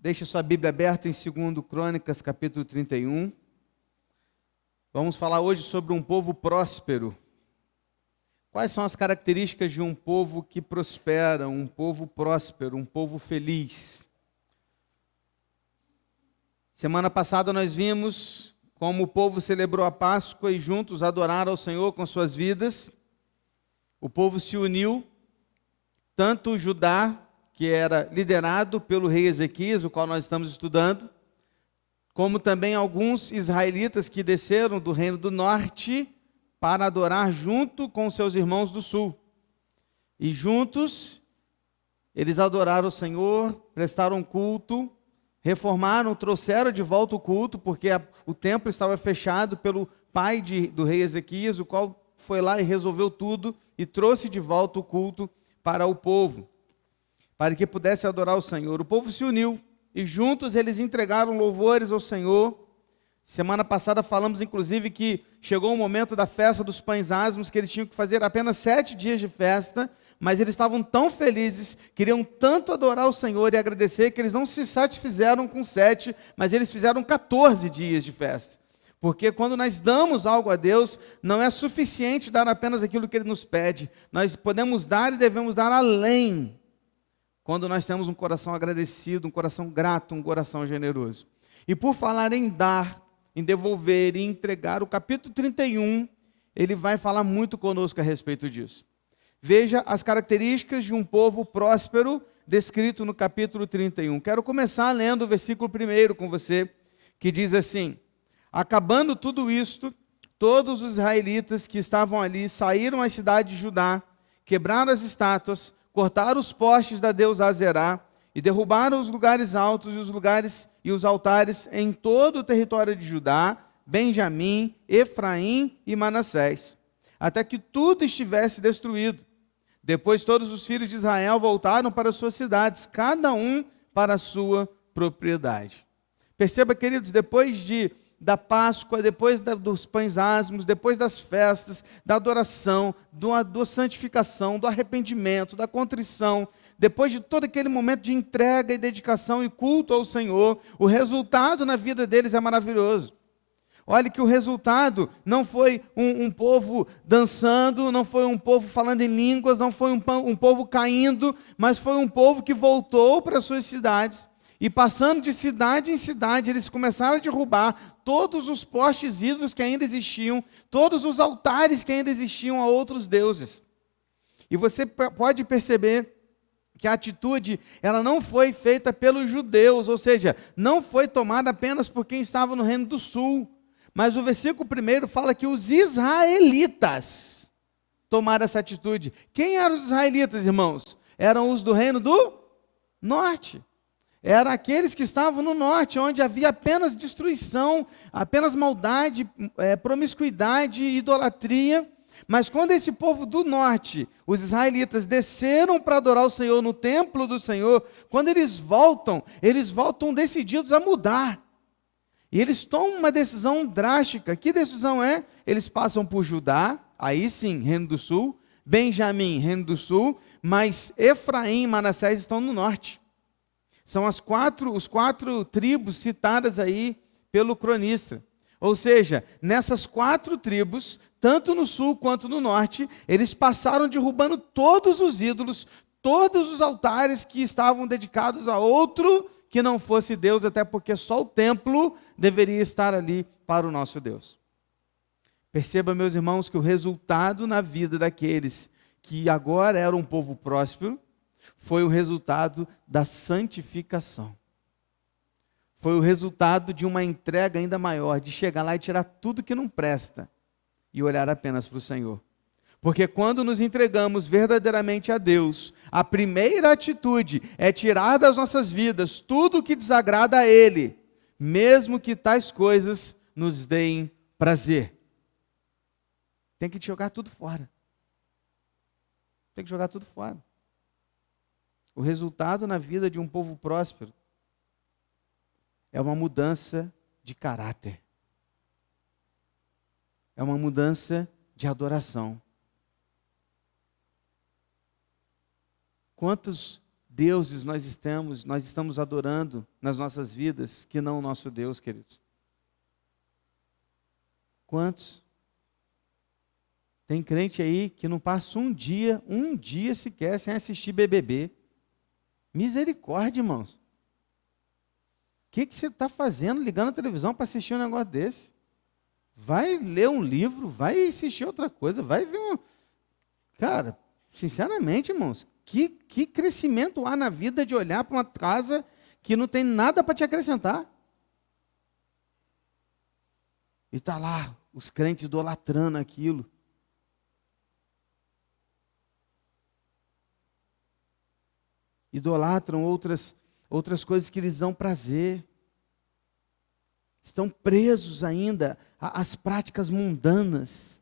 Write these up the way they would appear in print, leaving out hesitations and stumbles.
Deixe sua Bíblia aberta em 2 Crônicas, capítulo 31. Vamos falar hoje sobre um povo próspero. Quais são as características de um povo que prospera, um povo próspero, um povo feliz? Semana passada nós vimos como o povo celebrou a Páscoa e juntos adoraram ao Senhor com suas vidas. O povo se uniu, tanto Judá, que era liderado pelo rei Ezequias, o qual nós estamos estudando, como também alguns israelitas que desceram do reino do norte para adorar junto com seus irmãos do sul. E juntos, eles adoraram o Senhor, prestaram culto, reformaram, trouxeram de volta o culto, porque o templo estava fechado pelo pai do rei Ezequias, o qual foi lá e resolveu tudo e trouxe de volta o culto para o povo, para que pudesse adorar o Senhor. O povo se uniu e juntos eles entregaram louvores ao Senhor. Semana passada falamos inclusive que chegou o momento da festa dos pães asmos, que eles tinham que fazer apenas 7 dias de festa, mas eles estavam tão felizes, queriam tanto adorar o Senhor e agradecer, que eles não se satisfizeram com 7, mas eles fizeram 14 dias de festa. Porque quando nós damos algo a Deus, não é suficiente dar apenas aquilo que Ele nos pede, nós podemos dar e devemos dar além, quando nós temos um coração agradecido, um coração grato, um coração generoso. E por falar em dar, em devolver e entregar, o capítulo 31, ele vai falar muito conosco a respeito disso. Veja as características de um povo próspero, descrito no capítulo 31. Quero começar lendo o versículo 1 com você, que diz assim: acabando tudo isto, todos os israelitas que estavam ali saíram à cidade de Judá, quebraram as estátuas, cortaram os postes da deusa Azerá e derrubaram os lugares altos e os altares em todo o território de Judá, Benjamim, Efraim e Manassés, até que tudo estivesse destruído. Depois todos os filhos de Israel voltaram para suas cidades, cada um para a sua propriedade. Perceba, queridos, depois da Páscoa, depois dos pães asmos, depois das festas, da adoração, da santificação, do arrependimento, da contrição, depois de todo aquele momento de entrega e dedicação e culto ao Senhor, o resultado na vida deles é maravilhoso. Olhe que o resultado não foi um povo dançando, não foi um povo falando em línguas, não foi um povo caindo, mas foi um povo que voltou para suas cidades. E passando de cidade em cidade, eles começaram a derrubar todos os postes ídolos que ainda existiam, todos os altares que ainda existiam a outros deuses. E você pode perceber que a atitude, ela não foi feita pelos judeus, ou seja, não foi tomada apenas por quem estava no reino do sul, mas o versículo 1 fala que os israelitas tomaram essa atitude. Quem eram os israelitas, irmãos? Eram os do reino do norte. Eram aqueles que estavam no norte, onde havia apenas destruição, apenas maldade, promiscuidade, idolatria. Mas quando esse povo do norte, os israelitas, desceram para adorar o Senhor no templo do Senhor, quando eles voltam decididos a mudar. E eles tomam uma decisão drástica. Que decisão é? Eles passam por Judá, aí sim, reino do sul, Benjamim, reino do sul, mas Efraim e Manassés estão no norte. São os quatro tribos citadas aí pelo cronista. Ou seja, nessas 4 tribos, tanto no sul quanto no norte, eles passaram derrubando todos os ídolos, todos os altares que estavam dedicados a outro que não fosse Deus, até porque só o templo deveria estar ali para o nosso Deus. Perceba, meus irmãos, que o resultado na vida daqueles que agora eram um povo próspero, foi o resultado da santificação. Foi o resultado de uma entrega ainda maior, de chegar lá e tirar tudo que não presta e olhar apenas para o Senhor. Porque quando nos entregamos verdadeiramente a Deus, a primeira atitude é tirar das nossas vidas tudo que desagrada a Ele, mesmo que tais coisas nos deem prazer. Tem que jogar tudo fora. Tem que jogar tudo fora. O resultado na vida de um povo próspero é uma mudança de caráter. É uma mudança de adoração. Quantos deuses nós estamos adorando nas nossas vidas que não o nosso Deus, queridos? Quantos? Tem crente aí que não passa um dia sequer sem assistir BBB. Misericórdia, irmãos. O que você está fazendo ligando a televisão para assistir um negócio desse? Vai ler um livro, vai assistir outra coisa, vai ver um... Cara, sinceramente, irmãos, que crescimento há na vida de olhar para uma casa que não tem nada para te acrescentar? E está lá, os crentes idolatrando aquilo. Idolatram outras coisas que lhes dão prazer. Estão presos ainda às práticas mundanas.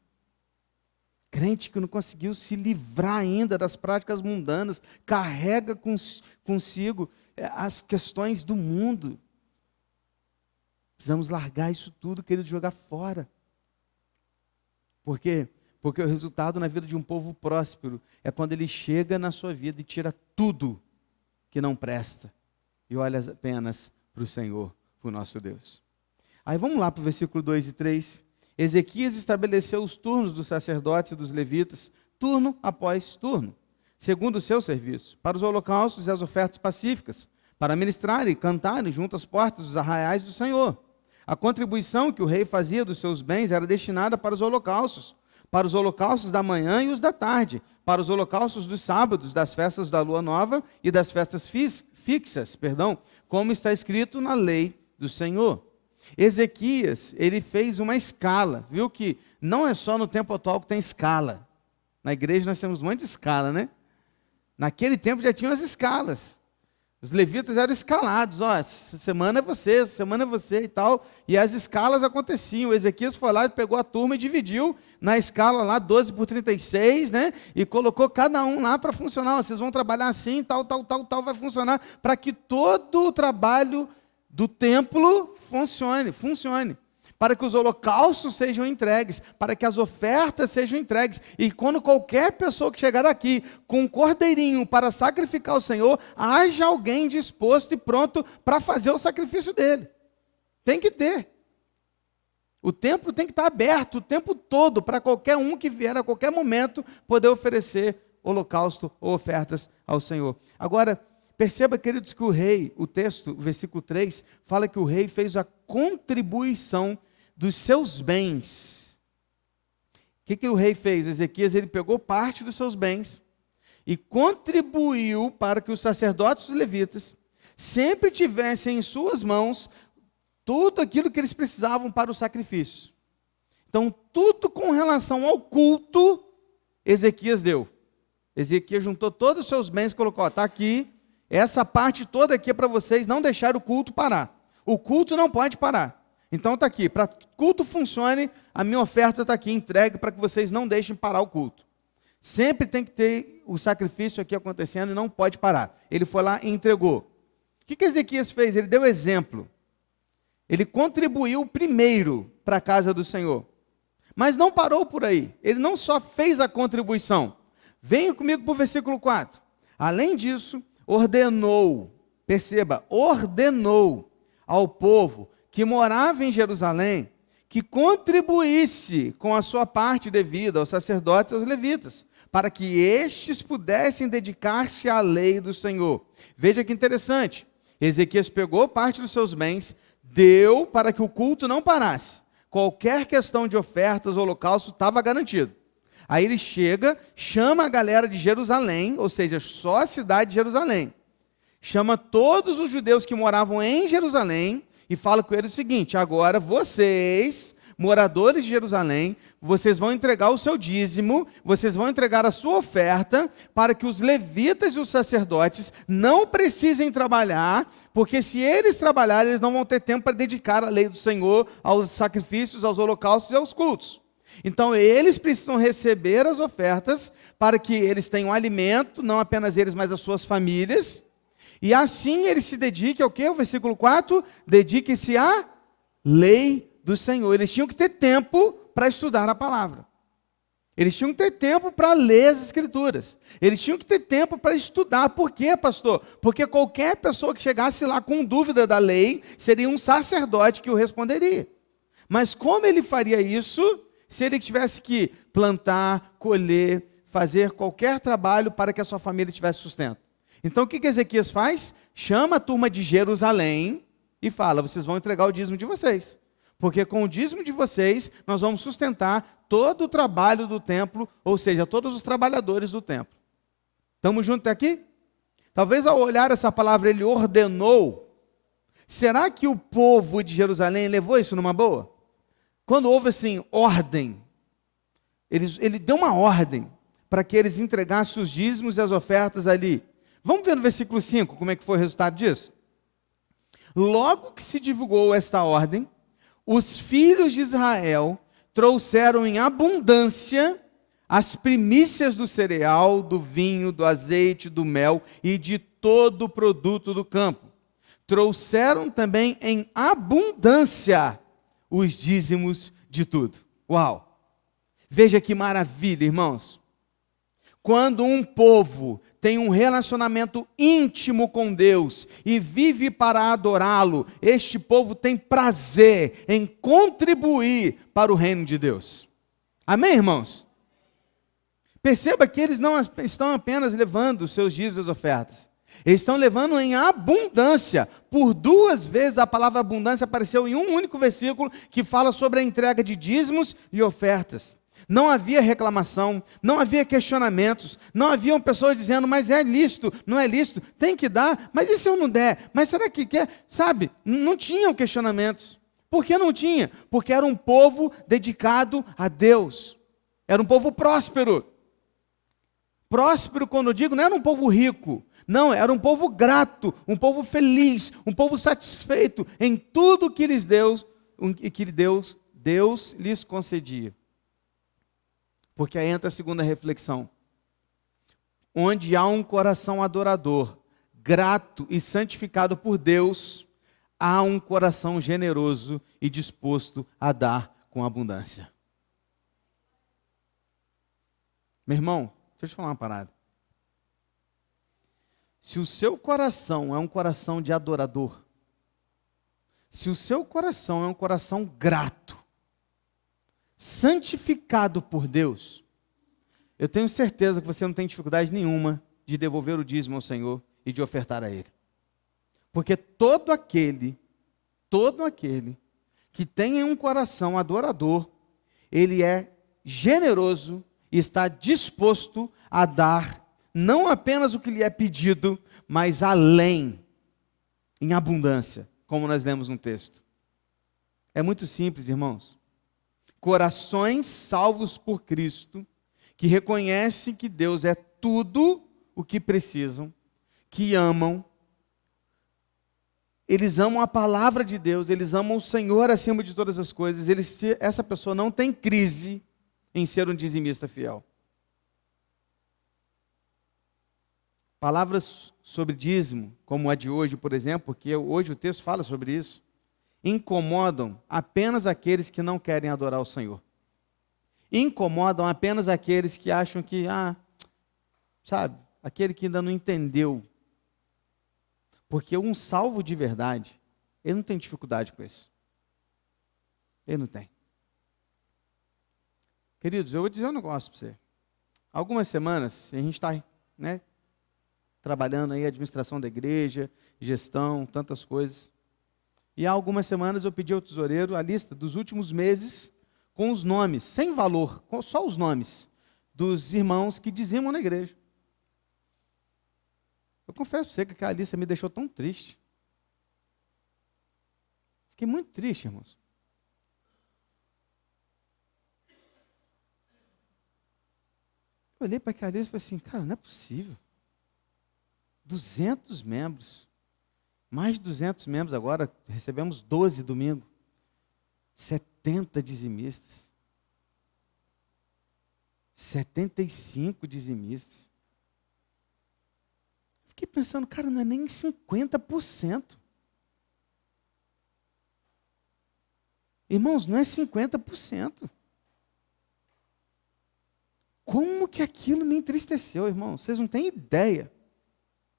Crente que não conseguiu se livrar ainda das práticas mundanas, carrega consigo as questões do mundo. Precisamos largar isso tudo, querido, jogar fora. Por quê? Porque o resultado na vida de um povo próspero é quando ele chega na sua vida e tira tudo que não presta e olha apenas para o Senhor, para o nosso Deus. Aí vamos lá para o versículo 2 e 3. Ezequias estabeleceu os turnos dos sacerdotes e dos levitas, turno após turno, segundo o seu serviço, para os holocaustos e as ofertas pacíficas, para ministrarem e cantarem junto às portas dos arraiais do Senhor. A contribuição que o rei fazia dos seus bens era destinada para os holocaustos da manhã e os da tarde, para os holocaustos dos sábados, das festas da lua nova e das festas fixas, como está escrito na lei do Senhor. Ezequias, ele fez uma escala, viu que não é só no tempo atual que tem escala. Na igreja nós temos um monte de escala, né? Naquele tempo já tinham as escalas. Os levitas eram escalados, essa semana é você e tal. E as escalas aconteciam. O Ezequias foi lá e pegou a turma e dividiu na escala lá 12 por 36, né? E colocou cada um lá para funcionar. Vocês vão trabalhar assim, tal, vai funcionar. Para que todo o trabalho do templo funcione. Para que os holocaustos sejam entregues, para que as ofertas sejam entregues, e quando qualquer pessoa que chegar aqui com um cordeirinho para sacrificar ao Senhor, haja alguém disposto e pronto para fazer o sacrifício dele. Tem que ter. O templo tem que estar aberto o tempo todo, para qualquer um que vier a qualquer momento poder oferecer holocausto ou ofertas ao Senhor. Agora, perceba, queridos, que o texto, o versículo 3, fala que o rei fez a contribuição dos seus bens. O que o rei fez? Ezequias, ele pegou parte dos seus bens e contribuiu para que os sacerdotes e os levitas sempre tivessem em suas mãos tudo aquilo que eles precisavam para os sacrifícios. Então, tudo com relação ao culto, Ezequias deu. Ezequias juntou todos os seus bens e colocou, está aqui, essa parte toda aqui é para vocês não deixar o culto parar. O culto não pode parar. Então está aqui, para que o culto funcione, a minha oferta está aqui entregue para que vocês não deixem parar o culto. Sempre tem que ter o sacrifício aqui acontecendo e não pode parar. Ele foi lá e entregou. O que Ezequias fez? Ele deu exemplo. Ele contribuiu primeiro para a casa do Senhor. Mas não parou por aí. Ele não só fez a contribuição. Venha comigo para o versículo 4. Além disso, ordenou ao povo que morava em Jerusalém que contribuísse com a sua parte devida aos sacerdotes e aos levitas, para que estes pudessem dedicar-se à lei do Senhor. Veja que interessante, Ezequias pegou parte dos seus bens, deu para que o culto não parasse. Qualquer questão de ofertas, holocausto, estava garantido. Aí ele chega, chama a galera de Jerusalém, ou seja, só a cidade de Jerusalém. Chama todos os judeus que moravam em Jerusalém e fala com eles o seguinte: agora vocês, moradores de Jerusalém, vocês vão entregar o seu dízimo, vocês vão entregar a sua oferta, para que os levitas e os sacerdotes não precisem trabalhar, porque se eles trabalharem, eles não vão ter tempo para dedicar a lei do Senhor, aos sacrifícios, aos holocaustos e aos cultos. Então eles precisam receber as ofertas, para que eles tenham alimento, não apenas eles, mas as suas famílias, e assim eles se dediquem ao quê? O versículo 4, dediquem-se à lei do Senhor. Eles tinham que ter tempo para estudar a palavra. Eles tinham que ter tempo para ler as Escrituras. Eles tinham que ter tempo para estudar. Por quê, pastor? Porque qualquer pessoa que chegasse lá com dúvida da lei, seria um sacerdote que o responderia. Mas como ele faria isso se ele tivesse que plantar, colher, fazer qualquer trabalho para que a sua família tivesse sustento? Então o que Ezequias faz? Chama a turma de Jerusalém e fala: vocês vão entregar o dízimo de vocês. Porque com o dízimo de vocês, nós vamos sustentar todo o trabalho do templo, ou seja, todos os trabalhadores do templo. Estamos juntos até aqui? Talvez ao olhar essa palavra, ele ordenou. Será que o povo de Jerusalém levou isso numa boa? Quando houve assim, ordem, ele deu uma ordem para que eles entregassem os dízimos e as ofertas ali. Vamos ver no versículo 5 como é que foi o resultado disso? Logo que se divulgou esta ordem, os filhos de Israel trouxeram em abundância as primícias do cereal, do vinho, do azeite, do mel e de todo o produto do campo. Trouxeram também em abundância os dízimos de tudo. Uau! Veja que maravilha, irmãos. Quando um povo tem um relacionamento íntimo com Deus e vive para adorá-lo, este povo tem prazer em contribuir para o reino de Deus. Amém, irmãos? Perceba que eles não estão apenas levando os seus dízimos e ofertas. Eles estão levando em abundância. Por 2 vezes a palavra abundância apareceu em um único versículo que fala sobre a entrega de dízimos e ofertas. Não havia reclamação, não havia questionamentos, não haviam pessoas dizendo: mas é lícito, não é lícito, tem que dar, mas e se eu não der? Mas será que quer? Sabe, não tinham questionamentos. Por que não tinha? Porque era um povo dedicado a Deus, era um povo próspero. Próspero, quando eu digo, não era um povo rico, não, era um povo grato, um povo feliz, um povo satisfeito em tudo que Deus lhes concedia. Porque aí entra a segunda reflexão. Onde há um coração adorador, grato e santificado por Deus, há um coração generoso e disposto a dar com abundância. Meu irmão, deixa eu te falar uma parada. Se o seu coração é um coração de adorador, se o seu coração é um coração grato, santificado por Deus, eu tenho certeza que você não tem dificuldade nenhuma de devolver o dízimo ao Senhor e de ofertar a Ele. Porque todo aquele que tem um coração adorador, ele é generoso e está disposto a dar não apenas o que lhe é pedido, mas além, em abundância, como nós lemos no texto. É muito simples, irmãos. Corações salvos por Cristo, que reconhecem que Deus é tudo o que precisam, que amam, eles amam a palavra de Deus, eles amam o Senhor acima de todas as coisas, essa pessoa não tem crise em ser um dizimista fiel. Palavras sobre dízimo, como a de hoje, por exemplo, porque hoje o texto fala sobre isso, incomodam apenas aqueles que não querem adorar o Senhor. Incomodam apenas aqueles que acham que, sabe, aquele que ainda não entendeu. Porque um salvo de verdade, ele não tem dificuldade com isso. Ele não tem. Queridos, eu vou dizer um negócio para você. Algumas semanas, a gente está, trabalhando aí administração da igreja, gestão, tantas coisas. E há algumas semanas eu pedi ao tesoureiro a lista dos últimos meses com os nomes, sem valor, só os nomes dos irmãos que dizimam na igreja. Eu confesso para você que aquela lista me deixou tão triste. Fiquei muito triste, irmãos. Eu olhei para aquela lista e falei assim: cara, não é possível. 200 membros. Mais de 200 membros agora, recebemos 12 domingo. 70 dizimistas. 75 dizimistas. Fiquei pensando, cara, não é nem 50%. Irmãos, não é 50%. Como que aquilo me entristeceu, irmão? Vocês não têm ideia.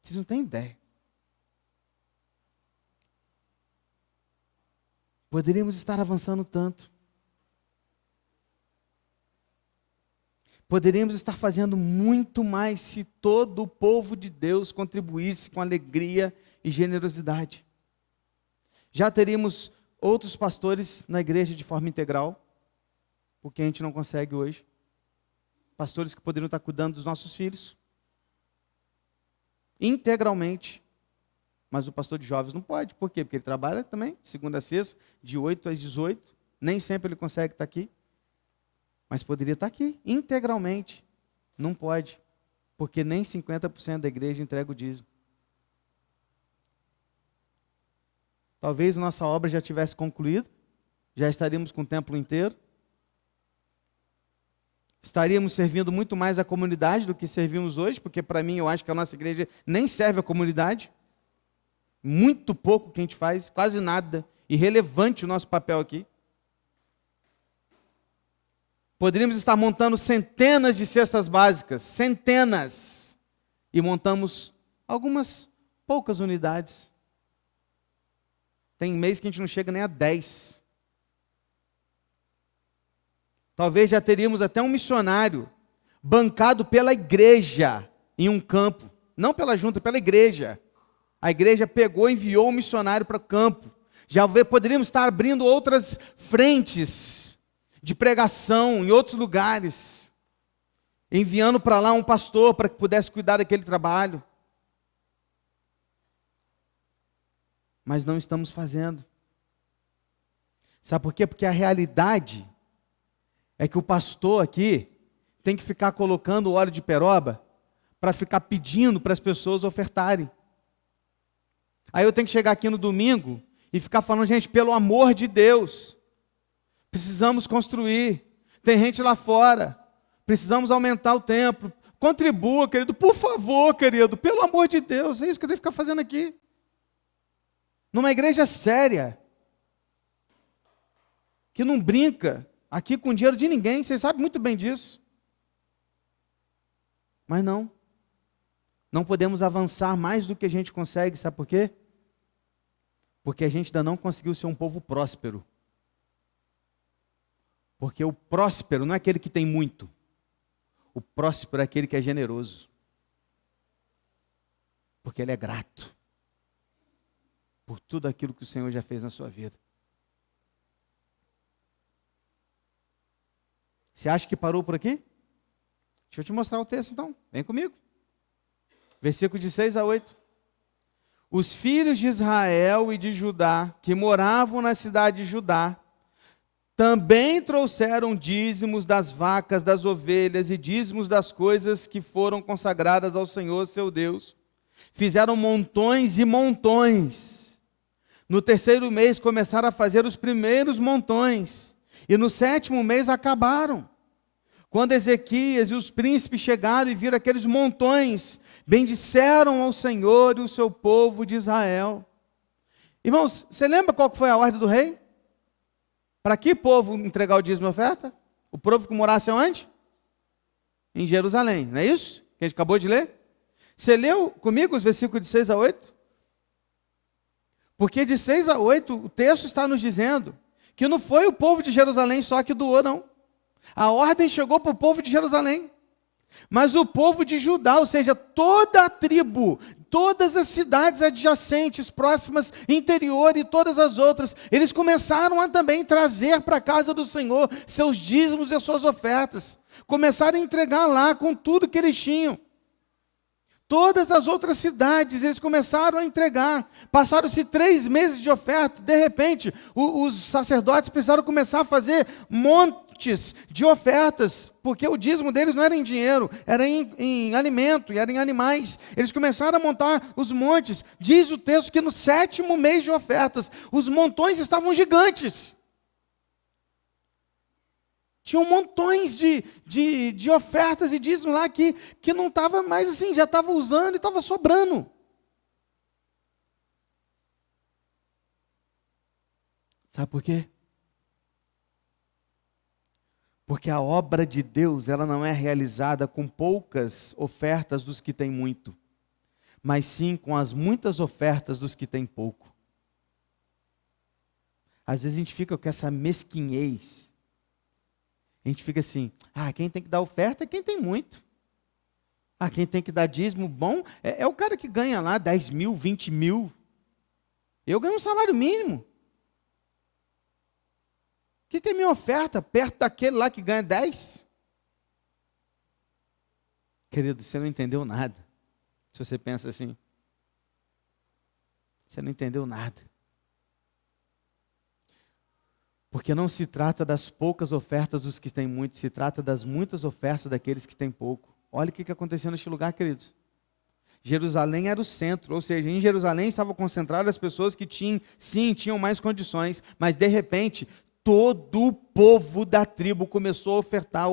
Vocês não têm ideia. Poderíamos estar avançando tanto. Poderíamos estar fazendo muito mais se todo o povo de Deus contribuísse com alegria e generosidade. Já teríamos outros pastores na igreja de forma integral, o que a gente não consegue hoje. Pastores que poderiam estar cuidando dos nossos filhos, integralmente. Mas o pastor de jovens não pode. Por quê? Porque ele trabalha também, segunda a sexta, de 8 às 18. Nem sempre ele consegue estar aqui. Mas poderia estar aqui, integralmente. Não pode. Porque nem 50% da igreja entrega o dízimo. Talvez nossa obra já tivesse concluído. Já estaríamos com o templo inteiro. Estaríamos servindo muito mais a comunidade do que servimos hoje. Porque para mim, eu acho que a nossa igreja nem serve a comunidade. Muito pouco que a gente faz, quase nada. Irrelevante o nosso papel aqui. Poderíamos estar montando centenas de cestas básicas, centenas. E montamos algumas poucas unidades. Tem mês que a gente não chega nem a 10. Talvez já teríamos até um missionário bancado pela igreja em um campo. Não pela junta, pela igreja. A igreja pegou e enviou um missionário para o campo. Poderíamos estar abrindo outras frentes de pregação em outros lugares. Enviando para lá um pastor para que pudesse cuidar daquele trabalho. Mas não estamos fazendo. Sabe por quê? Porque a realidade é que o pastor aqui tem que ficar colocando o óleo de peroba para ficar pedindo para as pessoas ofertarem. Aí eu tenho que chegar aqui no domingo e ficar falando, gente, pelo amor de Deus, precisamos construir, tem gente lá fora, precisamos aumentar o templo, contribua, querido, por favor, querido, pelo amor de Deus, é isso que eu tenho que ficar fazendo aqui. Numa igreja séria, que não brinca aqui com o dinheiro de ninguém, vocês sabem muito bem disso. Mas não podemos avançar mais do que a gente consegue, sabe por quê? Porque a gente ainda não conseguiu ser um povo próspero. Porque o próspero não é aquele que tem muito. O próspero é aquele que é generoso. Porque ele é grato por tudo aquilo que o Senhor já fez na sua vida. Você acha que parou por aqui? Deixa eu te mostrar o texto então. Vem comigo. Versículo de 6 a 8. Os filhos de Israel e de Judá, que moravam na cidade de Judá, também trouxeram dízimos das vacas, das ovelhas e dízimos das coisas que foram consagradas ao Senhor seu Deus. Fizeram montões e montões. No terceiro mês começaram a fazer os primeiros montões. E no sétimo mês acabaram. Quando Ezequias e os príncipes chegaram e viram aqueles montões, bendisseram ao Senhor e o seu povo de Israel. Irmãos, você lembra qual foi a ordem do rei? Para que povo entregar o dízimo e oferta? O povo que morasse onde? Em Jerusalém, não é isso? Que a gente acabou de ler? Você leu comigo os versículos de 6 a 8? Porque de 6 a 8 o texto está nos dizendo que não foi o povo de Jerusalém só que doou, não. A ordem chegou para o povo de Jerusalém. Mas o povo de Judá, ou seja, toda a tribo, todas as cidades adjacentes, próximas, interior e todas as outras, eles começaram a também trazer para a casa do Senhor seus dízimos e as suas ofertas. Começaram a entregar lá com tudo que eles tinham. Todas as outras cidades, eles começaram a entregar. Passaram-se 3 meses de oferta, de repente, os sacerdotes precisaram começar a fazer montes de ofertas, porque o dízimo deles não era em dinheiro, era em alimento, e era em animais. Eles começaram a montar os montes. Diz o texto que no 7º mês de ofertas, os montões estavam gigantes. Tinham montões de ofertas e dízimo lá que não estava mais assim, já estava usando e estava sobrando. Sabe por quê? Porque a obra de Deus, ela não é realizada com poucas ofertas dos que têm muito, mas sim com as muitas ofertas dos que têm pouco. Às vezes a gente fica com essa mesquinhez. A gente fica assim, quem tem que dar oferta é quem tem muito. Quem tem que dar dízimo bom é o cara que ganha lá 10 mil, 20 mil. Eu ganho um salário mínimo. O que é minha oferta perto daquele lá que ganha 10? Querido, você não entendeu nada. Se você pensa assim, você não entendeu nada. Porque não se trata das poucas ofertas dos que têm muito, se trata das muitas ofertas daqueles que têm pouco. Olha o que aconteceu neste lugar, queridos. Jerusalém era o centro, ou seja, em Jerusalém estavam concentradas as pessoas que tinham mais condições, mas de repente, todo o povo da tribo começou a ofertar.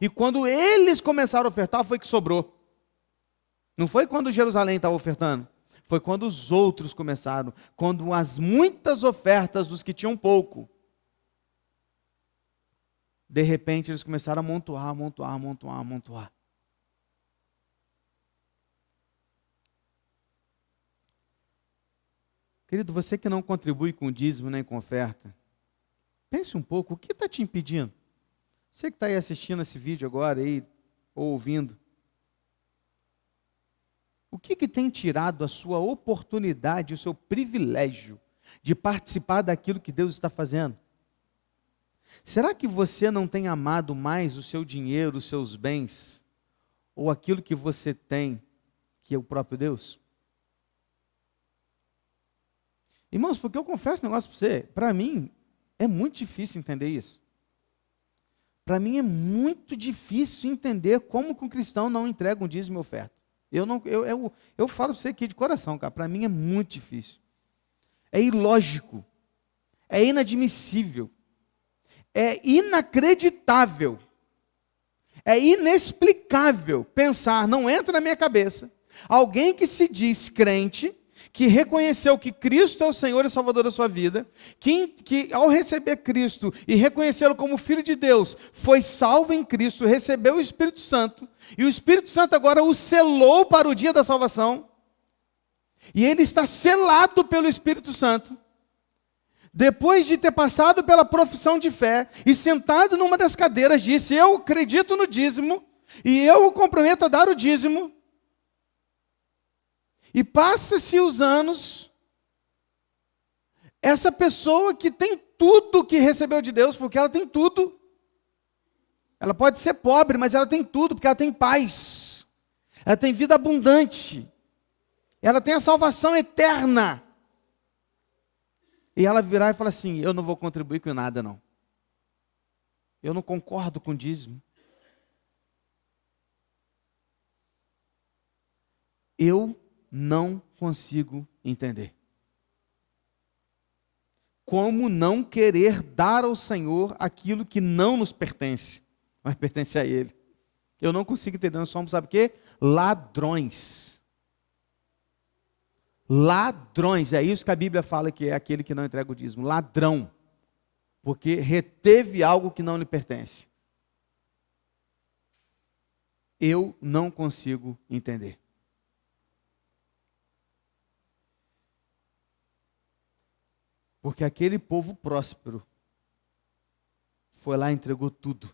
E quando eles começaram a ofertar, foi que sobrou. Não foi quando Jerusalém estava ofertando. Foi quando os outros começaram, quando as muitas ofertas dos que tinham pouco, de repente eles começaram a amontoar. Querido, você que não contribui com dízimo nem com oferta, pense um pouco, o que está te impedindo? Você que está aí assistindo esse vídeo agora, aí, ou ouvindo, o que tem tirado a sua oportunidade, o seu privilégio de participar daquilo que Deus está fazendo? Será que você não tem amado mais o seu dinheiro, os seus bens, ou aquilo que você tem, que é o próprio Deus? Irmãos, porque eu confesso um negócio para você, para mim é muito difícil entender isso. Para mim é muito difícil entender como que um cristão não entrega um dízimo e oferta. Eu falo para você aqui de coração, cara, para mim é muito difícil. É ilógico, é inadmissível, é inacreditável, é inexplicável pensar, não entra na minha cabeça, alguém que se diz crente, que reconheceu que Cristo é o Senhor e Salvador da sua vida, que ao receber Cristo e reconhecê-lo como Filho de Deus, foi salvo em Cristo, recebeu o Espírito Santo, e o Espírito Santo agora o selou para o dia da salvação, e ele está selado pelo Espírito Santo, depois de ter passado pela profissão de fé, e sentado numa das cadeiras disse, eu acredito no dízimo, e eu o comprometo a dar o dízimo, e passa-se os anos, essa pessoa que tem tudo que recebeu de Deus, porque ela tem tudo, ela pode ser pobre, mas ela tem tudo, porque ela tem paz, ela tem vida abundante, ela tem a salvação eterna, e ela virar e falar assim, eu não vou contribuir com nada não, eu não concordo com o dízimo, eu não consigo entender. Como não querer dar ao Senhor aquilo que não nos pertence, mas pertence a Ele. Eu não consigo entender, nós somos, sabe o quê? Ladrões. Ladrões, é isso que a Bíblia fala que é aquele que não entrega o dízimo, ladrão, porque reteve algo que não lhe pertence. Eu não consigo entender. Porque aquele povo próspero foi lá e entregou tudo.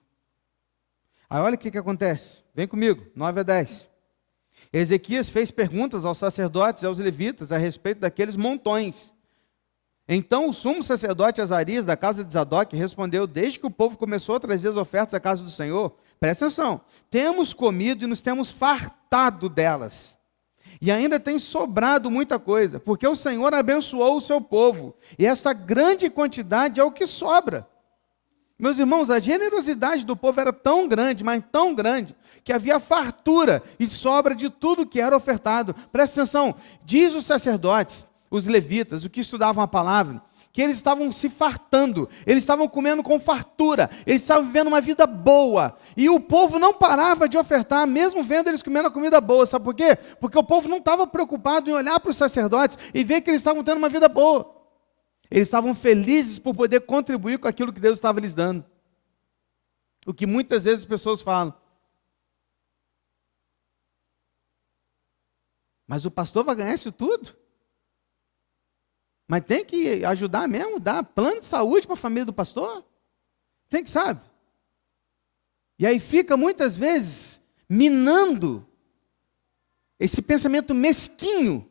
Aí olha o que acontece. Vem comigo, 9 a 10. Ezequias fez perguntas aos sacerdotes e aos levitas a respeito daqueles montões. Então o sumo sacerdote Azarias, da casa de Zadok, respondeu, desde que o povo começou a trazer as ofertas à casa do Senhor, presta atenção, temos comido e nos temos fartado delas. E ainda tem sobrado muita coisa, porque o Senhor abençoou o seu povo, e essa grande quantidade é o que sobra. Meus irmãos, a generosidade do povo era tão grande, mas tão grande, que havia fartura e sobra de tudo que era ofertado. Presta atenção, diz os sacerdotes, os levitas, os que estudavam a palavra, que eles estavam se fartando, eles estavam comendo com fartura, eles estavam vivendo uma vida boa, e o povo não parava de ofertar, mesmo vendo eles comendo a comida boa, sabe por quê? Porque o povo não estava preocupado em olhar para os sacerdotes e ver que eles estavam tendo uma vida boa, eles estavam felizes por poder contribuir com aquilo que Deus estava lhes dando. O que muitas vezes as pessoas falam. Mas o pastor vai ganhar isso tudo? Mas tem que ajudar mesmo, dar plano de saúde para a família do pastor? Tem que, sabe? E aí fica muitas vezes minando esse pensamento mesquinho,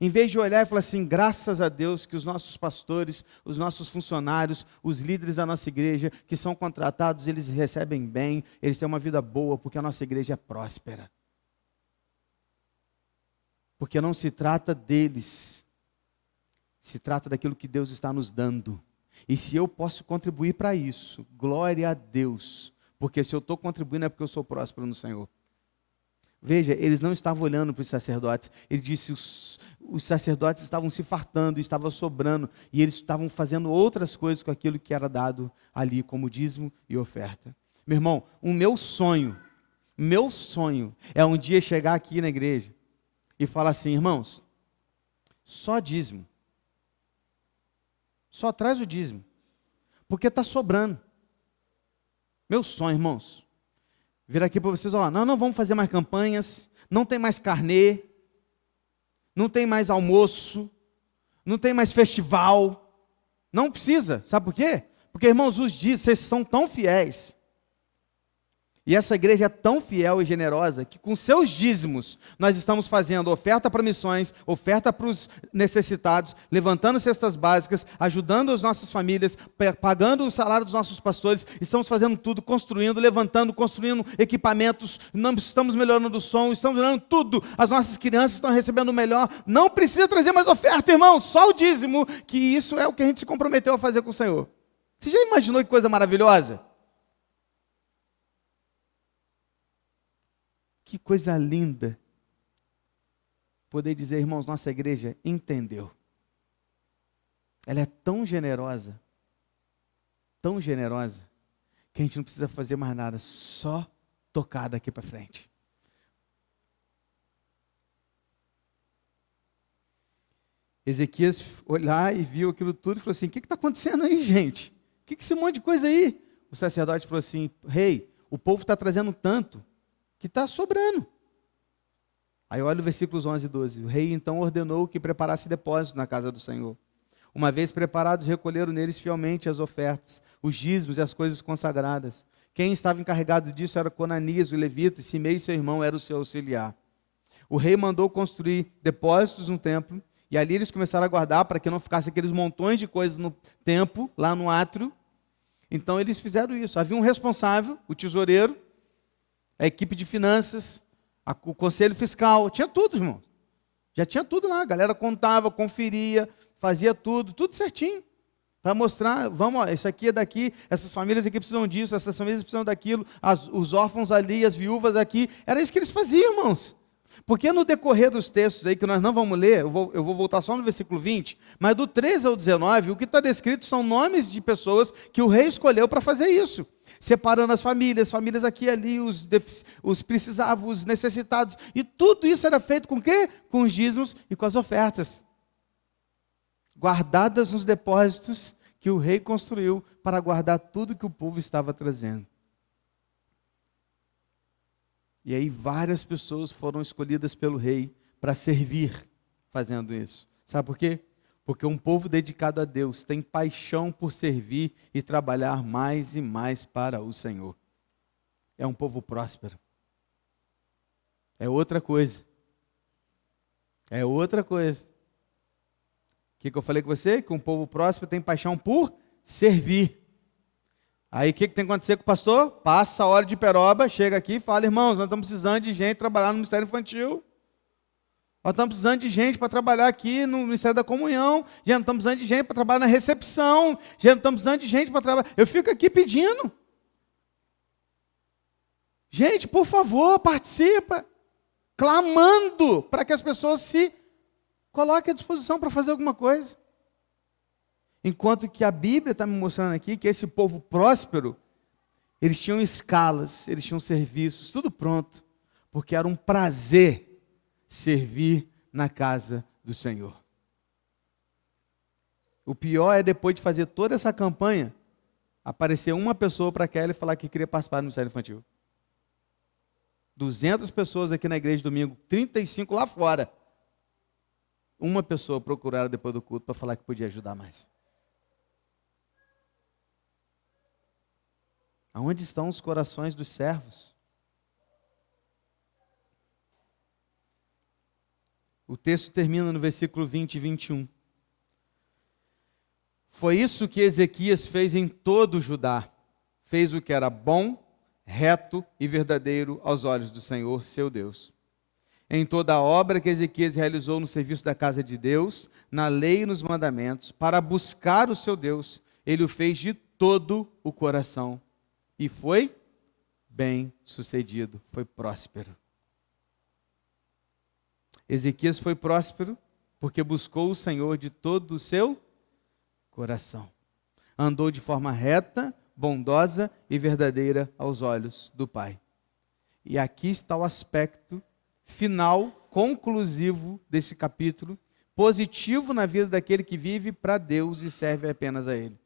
em vez de olhar e falar assim, graças a Deus que os nossos pastores, os nossos funcionários, os líderes da nossa igreja, que são contratados, eles recebem bem, eles têm uma vida boa, porque a nossa igreja é próspera. Porque não se trata deles, se trata daquilo que Deus está nos dando. E se eu posso contribuir para isso, glória a Deus. Porque se eu estou contribuindo é porque eu sou próspero no Senhor. Veja, eles não estavam olhando para os sacerdotes. Ele disse, os sacerdotes estavam se fartando, estavam sobrando. E eles estavam fazendo outras coisas com aquilo que era dado ali como dízimo e oferta. Meu irmão, o meu sonho é um dia chegar aqui na igreja e falar assim, irmãos, só dízimo. Só traz o dízimo, porque está sobrando. Meu sonho, irmãos, vir aqui para vocês, não vamos fazer mais campanhas, não tem mais carnê, não tem mais almoço, não tem mais festival, não precisa, sabe por quê? Porque, irmãos, os dízimos, vocês são tão fiéis, e essa igreja é tão fiel e generosa, que com seus dízimos, nós estamos fazendo oferta para missões, oferta para os necessitados, levantando cestas básicas, ajudando as nossas famílias, pagando o salário dos nossos pastores, estamos fazendo tudo, construindo, levantando, construindo equipamentos, não estamos melhorando o som, estamos melhorando tudo, as nossas crianças estão recebendo o melhor, não precisa trazer mais oferta, irmão, só o dízimo, que isso é o que a gente se comprometeu a fazer com o Senhor. Você já imaginou que coisa maravilhosa? Que coisa linda poder dizer, irmãos, nossa igreja entendeu. Ela é tão generosa, que a gente não precisa fazer mais nada, só tocar daqui para frente. Ezequias foi lá e viu aquilo tudo e falou assim, o que está acontecendo aí, gente? O que é esse monte de coisa aí? O sacerdote falou assim, rei, o povo está trazendo tanto, que está sobrando. Aí olha o versículos 11 e 12. O rei então ordenou que preparasse depósito na casa do Senhor. Uma vez preparados, recolheram neles fielmente as ofertas, os dízimos e as coisas consagradas. Quem estava encarregado disso era Conanias, o levita, e Simei, seu irmão, era o seu auxiliar. O rei mandou construir depósitos no templo, e ali eles começaram a guardar, para que não ficasse aqueles montões de coisas no templo, lá no átrio. Então eles fizeram isso. Havia um responsável, o tesoureiro, a equipe de finanças, o conselho fiscal, tinha tudo, irmão. Já tinha tudo lá, a galera contava, conferia, fazia tudo certinho. Para mostrar, vamos, isso aqui é daqui, essas famílias aqui precisam disso, essas famílias precisam daquilo, os órfãos ali, as viúvas aqui, era isso que eles faziam, irmãos. Porque no decorrer dos textos aí, que nós não vamos ler, eu vou voltar só no versículo 20, mas do 13 ao 19, o que está descrito são nomes de pessoas que o rei escolheu para fazer isso. Separando as famílias aqui e ali, os precisavam, os necessitados, e tudo isso era feito com o quê? Com os dízimos e com as ofertas, guardadas nos depósitos que o rei construiu para guardar tudo que o povo estava trazendo. E aí várias pessoas foram escolhidas pelo rei para servir fazendo isso. Sabe por quê? Porque um povo dedicado a Deus tem paixão por servir e trabalhar mais e mais para o Senhor. É um povo próspero. É outra coisa. É outra coisa. O que eu falei com você? Que um povo próspero tem paixão por servir. Aí o que tem que acontecer com o pastor? Passa a hora de peroba, chega aqui e fala, irmãos, nós estamos precisando de gente trabalhar no Ministério Infantil. Nós estamos precisando de gente para trabalhar aqui no Ministério da Comunhão. Já não estamos precisando de gente para trabalhar na recepção. Já não estamos precisando de gente para trabalhar. Eu fico aqui pedindo. Gente, por favor, participa. Clamando para que as pessoas se coloquem à disposição para fazer alguma coisa. Enquanto que a Bíblia está me mostrando aqui que esse povo próspero, eles tinham escalas, eles tinham serviços, tudo pronto. Porque era um prazer servir na casa do Senhor. O pior é depois de fazer toda essa campanha, aparecer uma pessoa para Kelly falar que queria participar do Ministério Infantil. 200 pessoas aqui na igreja domingo, 35 lá fora. Uma pessoa procuraram depois do culto para falar que podia ajudar mais. Aonde estão os corações dos servos? O texto termina no versículo 20 e 21. Foi isso que Ezequias fez em todo o Judá. Fez o que era bom, reto e verdadeiro aos olhos do Senhor, seu Deus. Em toda a obra que Ezequias realizou no serviço da casa de Deus, na lei e nos mandamentos, para buscar o seu Deus, ele o fez de todo o coração. E foi bem sucedido, foi próspero. Ezequias foi próspero porque buscou o Senhor de todo o seu coração. Andou de forma reta, bondosa e verdadeira aos olhos do Pai. E aqui está o aspecto final, conclusivo desse capítulo, positivo na vida daquele que vive para Deus e serve apenas a Ele.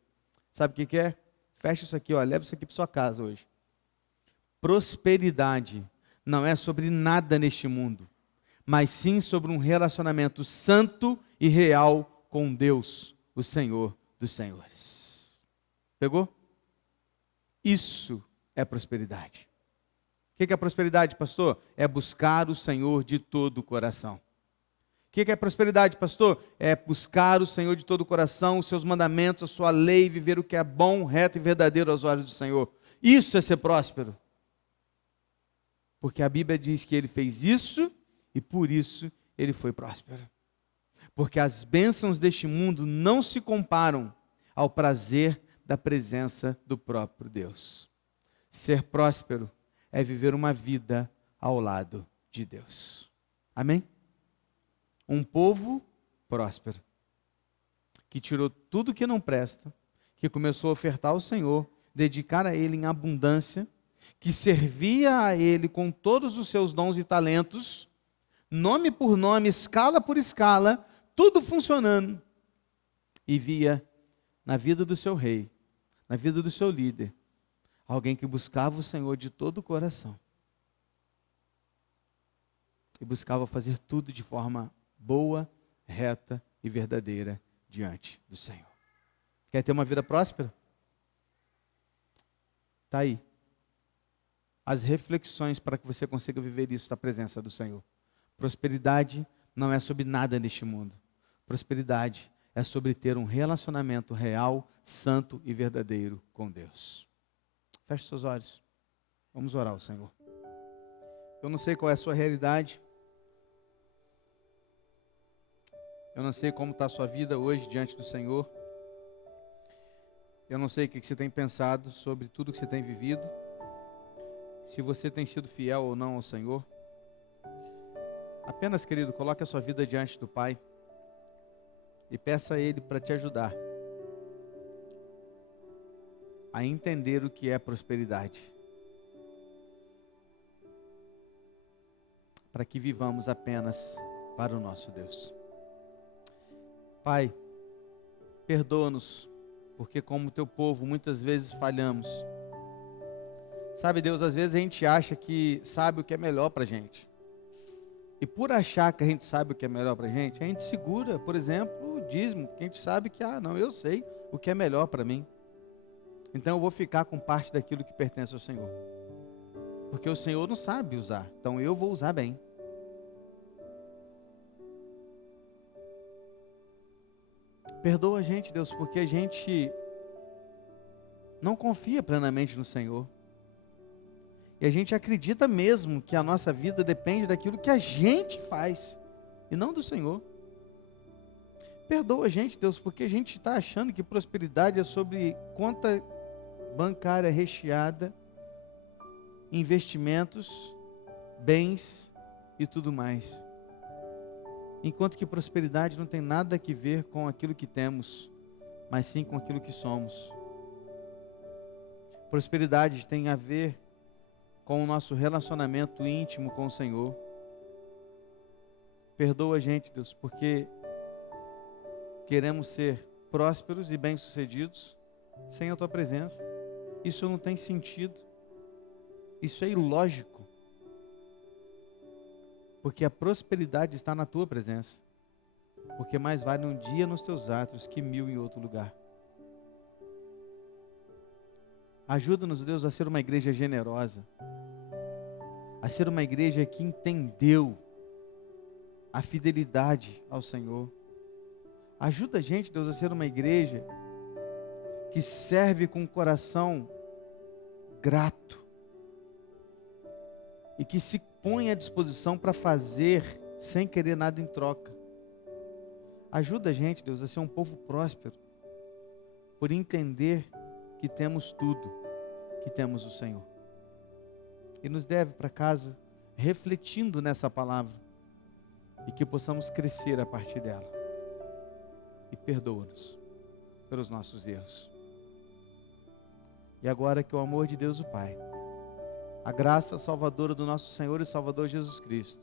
Sabe o que é? Fecha isso aqui, leva isso aqui para sua casa hoje. Prosperidade não é sobre nada neste mundo, mas sim sobre um relacionamento santo e real com Deus, o Senhor dos Senhores. Pegou? Isso é prosperidade. O que é prosperidade, pastor? É buscar o Senhor de todo o coração. O que é prosperidade, pastor? É buscar o Senhor de todo o coração, os seus mandamentos, a sua lei, viver o que é bom, reto e verdadeiro aos olhos do Senhor. Isso é ser próspero. Porque a Bíblia diz que ele fez isso e por isso ele foi próspero. Porque as bênçãos deste mundo não se comparam ao prazer da presença do próprio Deus. Ser próspero é viver uma vida ao lado de Deus. Amém? Um povo próspero, que tirou tudo que não presta, que começou a ofertar ao Senhor, dedicar a Ele em abundância, que servia a Ele com todos os seus dons e talentos, nome por nome, escala por escala, tudo funcionando, e via na vida do seu rei, na vida do seu líder, alguém que buscava o Senhor de todo o coração, e buscava fazer tudo de forma boa, reta e verdadeira diante do Senhor. Quer ter uma vida próspera? Está aí. As reflexões para que você consiga viver isso da presença do Senhor. Prosperidade não é sobre nada neste mundo. Prosperidade é sobre ter um relacionamento real, santo e verdadeiro com Deus. Feche seus olhos. Vamos orar ao Senhor. Eu não sei qual é a sua realidade. Eu não sei como está a sua vida hoje diante do Senhor. Eu não sei o que você tem pensado sobre tudo que você tem vivido. Se você tem sido fiel ou não ao Senhor. Apenas, querido, coloque a sua vida diante do Pai. E peça a Ele para te ajudar a entender o que é prosperidade. Para que vivamos apenas para o nosso Deus. Pai, perdoa-nos, porque como teu povo muitas vezes falhamos. Sabe, Deus, às vezes a gente acha que sabe o que é melhor para a gente. E por achar que a gente sabe o que é melhor para a gente segura, por exemplo, o dízimo, que a gente sabe que, não, eu sei o que é melhor para mim. Então eu vou ficar com parte daquilo que pertence ao Senhor. Porque o Senhor não sabe usar, então eu vou usar bem. Perdoa a gente, Deus, porque a gente não confia plenamente no Senhor. E a gente acredita mesmo que a nossa vida depende daquilo que a gente faz, e não do Senhor. Perdoa a gente, Deus, porque a gente está achando que prosperidade é sobre conta bancária recheada, investimentos, bens e tudo mais. Enquanto que prosperidade não tem nada a ver com aquilo que temos, mas sim com aquilo que somos. Prosperidade tem a ver com o nosso relacionamento íntimo com o Senhor. Perdoa a gente, Deus, porque queremos ser prósperos e bem-sucedidos sem a Tua presença. Isso não tem sentido. Isso é ilógico. Porque a prosperidade está na tua presença. Porque mais vale um dia nos teus atos que 1000 em outro lugar. Ajuda-nos, Deus, a ser uma igreja generosa. A ser uma igreja que entendeu a fidelidade ao Senhor. Ajuda a gente, Deus, a ser uma igreja que serve com o coração grato. E que se põe à disposição para fazer sem querer nada em troca. Ajuda a gente, Deus, a ser um povo próspero, por entender que temos tudo, que temos o Senhor. E nos leve para casa refletindo nessa palavra, e que possamos crescer a partir dela. E perdoa-nos pelos nossos erros. E agora que o amor de Deus o Pai, a graça salvadora do nosso Senhor e Salvador Jesus Cristo,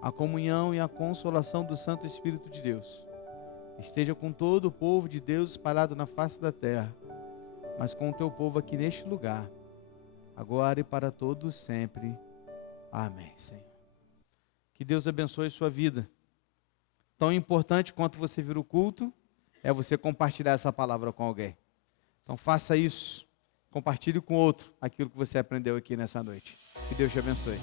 a comunhão e a consolação do Santo Espírito de Deus, esteja com todo o povo de Deus espalhado na face da terra, mas com o teu povo aqui neste lugar, agora e para todos sempre. Amém, Senhor. Que Deus abençoe a sua vida. Tão importante quanto você vir o culto, é você compartilhar essa palavra com alguém. Então faça isso. Compartilhe com outro aquilo que você aprendeu aqui nessa noite. Que Deus te abençoe.